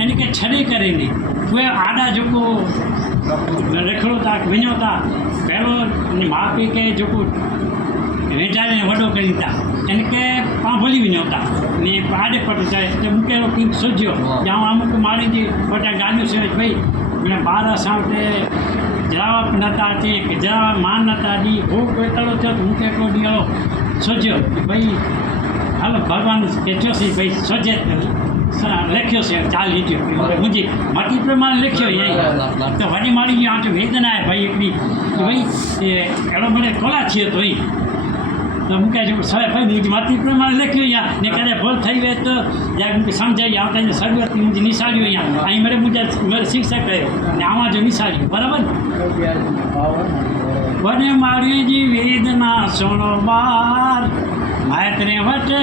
એને કંઈ છડી કરી નહીં. કોઈ આડા જોકો રખડો તા વિનો તાક પહેલો મા પી કે જોકો વેચારીને વડો કરી તા એને કે પાંભોલી વિનોતા. ને આડે પટ જાય તે મૂકેલો કંઈક સોજ્યો. જ્યાં અમુક મારી દે બધા ગાડ્યું છે ભાઈ મને બાર સાંભળે જવાબ નતા તે કે જવાબ માન નતા ડી ભોગ વેતળો થયો તો મૂકે એટલો ડીળો સોજ્યો. ભાઈ, હાલો ભગવાન કે છો ભાઈ સોજે લખ્યો છે ચાલ લીધ્યો મુંજી માટી પ્રમાણે લખ્યો એ તો વાડી માડી ગયો આટલી વેદના ભાઈ એકની. તો ભાઈ એનો મને કોલા છીએ તો એ તો મૂક્યા છે સાહેબ ભાઈ મુંજી માટી પ્રમાણે લખ્યો અહીંયા ને ક્યારે ભૂલ થઈ ગયો તો જ્યાં મૂકી સમજાવી આવતા એને સરગત મુંજી નિશાળ્યું અહીંયા. અહીં મારે મુજબ મારે શિક્ષક કર્યો ને આમાં જો નિશાળ્યું. બરાબર? વને મારી જી વેદના સોનો બાર માત્રે વટે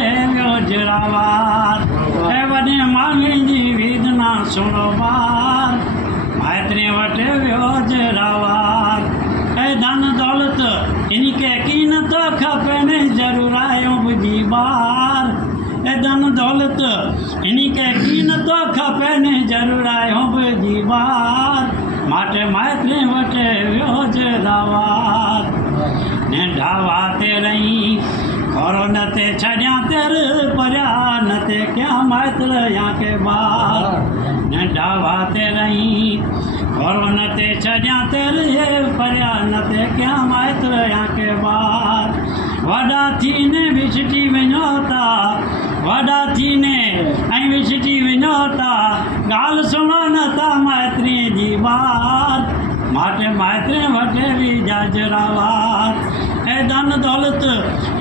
જરાવાર सुणो ॿार माइतरे वटि वियो जरावार ऐं धन दौलत इन खे कीन थो खपनि ज़रूरु आयो बुझी ॿार ऐं धन दौलत इन खे कीन थो खपनि ज़रूरु आयो बुझी ॿार माटे माइतरे वटि वियो जरावार नंढा वाते रही खोरो न ते छॾिया तेर, परिया न ते क्या माइत्र या के बार वाते रही। खोरो न ते छॾिया ये परिया न ते क्या के बार वॾा थीने विछटी वञो था वॾा थीने ऐं विछटी वञो था ॻाल्हि सुणो न था माइत्रीअ जी बार माटे माइत्रे वटे बि जाजरावार ऐं धन दौलत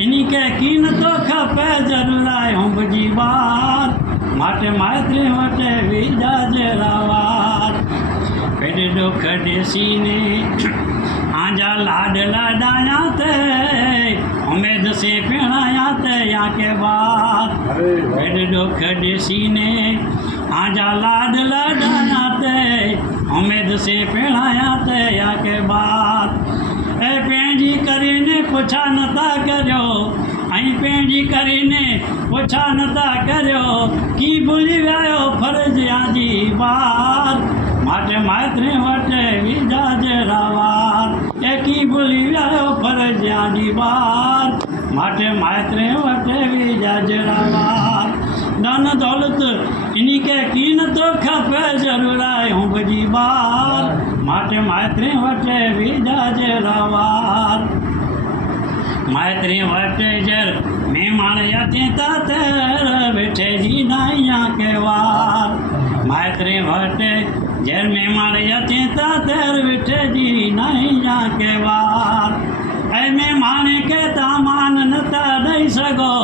इन खे कीन थो खपे ज़रूरु आहे हुंब जी માટે માત્રે માટે વિદા જલાવા પેડ દુઃખ દેસીને આજા લાડલા ડાયા તે ઉમેદ સે પીણાયા તે યા કે બાત પેડ દુઃખ દેસીને આજા લાડલા ડાયા તે ઉમેદ સે પીણાયા તે યા કે બાત એ પેંજી કરીને પૂછા નતા કર્યો हई पेंडी करीने पुछा नथा करियो, की भुली गयो फ़र्ज़ आजी बात माटे माइत्रे वटे विजाज रावार, ए की भुली गयो फ़र्ज़ आजी बात माटे माइत्रे वटे विजाज रावार। धन दौलत इन्हीं के कीन तो खपे ज़रूर आए हूँ बजी बात माटे माइत्रे वटे विजाज रावार। माइत्रे वटि जर अचे था त वेठे जी नाइया के वार। माइत्रे वटि जर अचे था त वेठे जी नाइया के वार। ऐं महिमान खे तव्हां मान नथा ॾेई सघो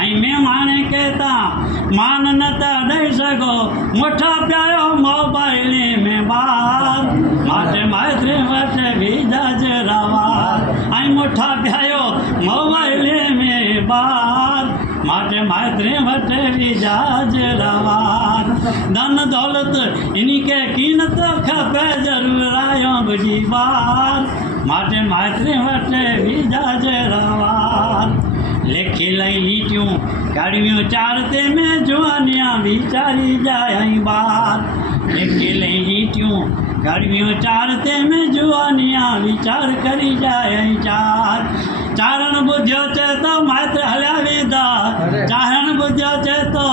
ऐं महिमान खे तव्हां मान नथा ॾेई सघो मुठा पियायो मोबाइल में ॿार माटे माइत्रे वटि बि जरावार ऐं मुठा पियायो मोबाइल ॿार माटे माइत्रे वटि बि जरावार धन दौलत इन खे कीन थो खपे ज़रूरु आयो बुझी ॿार माटे माइत्रे वटि बि जरावार लेखी लई लीटियूं कड़ियूं चार में जुआनिया वीचारी जाई ॿार लेखी लई लीटियूं कड़ियूं चार में जुआनिया वीचार चारण चए थो माइत्र हलिया वेंदा चारण चए थो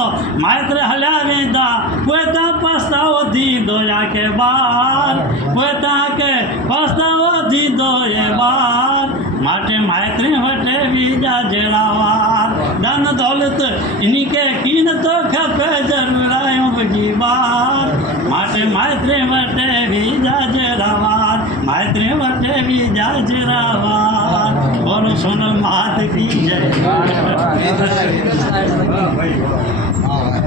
माइत्र हलिया वेंदा पोइ त पछतावो थींदो या के ॿार पोइ तव्हांखे पछतावो थींदो ये ॿार माटे माइत्रे वटि बि जरावार धन दौलत इन खे कीन थो खपे ज़रूरु आयो बुझी ॿार माटे माइत्रे वटि बि जरावार माइत्रे वटि बि जरावार